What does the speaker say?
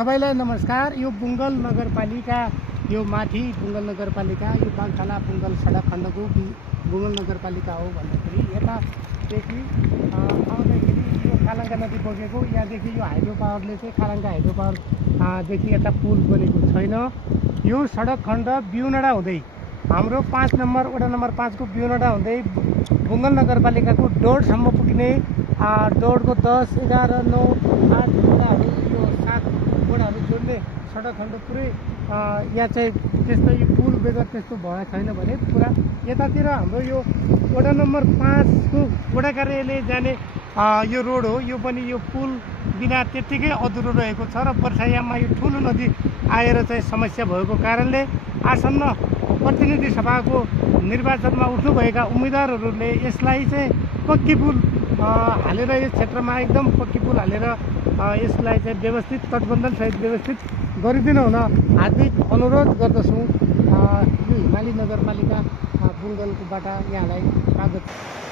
सबैलाई नमस्कार। यो बुङ्गल नगरपालिका, यो माथि बुङ्गल नगरपालिका, यो बागथाला बुङ्गल सडक खण्डको बुङ्गल नगरपालिका हो। भन्दाखेरि यतादेखि आउँदाखेरि यो कालाङ्गा नदी बगेको, यहाँदेखि यो हाइड्रो पावरले चाहिँ कालाङ्गा हाइड्रो पावरदेखि यता पुल बनेको छैन। यो सडक खण्ड बिउनडा हुँदै हाम्रो 5 नम्बर वडा नम्बर 5 को बिउनडा हुँदै बुङ्गल नगरपालिकाको डोडसम्म पुग्ने, डोडको 10, 11, 9, 8 वडाहरू, यो 7 वडाहरू जोड्ने सडक खण्ड पुरै यहाँ चाहिँ त्यस्तो यो पुल बेगर त्यस्तो भएको छैन भने पुरा यतातिर हाम्रो यो वडा नम्बर 5 को वडा कार्यालय जाने यो रोड हो। यो पनि यो पुल बिना त्यत्तिकै अधुरो रहेको छ र वर्षायाममा यो ठुलो नदी आएर चाहिँ समस्या भएको कारणले आसन्न प्रतिनिधि सभाको निर्वाचनमा उठ्नुभएका उम्मेदवारहरूले यसलाई चाहिँ पक्की पुल हालेर यस क्षेत्रमा एकदम पक्की पुल हालेर यसलाई चाहिँ व्यवस्थित तटबन्धनसहित व्यवस्थित गरिदिनु हुन हार्दिक अनुरोध गर्दछौँ। यो हिमाली नगरपालिका बुङ्गलकोबाट यहाँलाई स्वागत छ।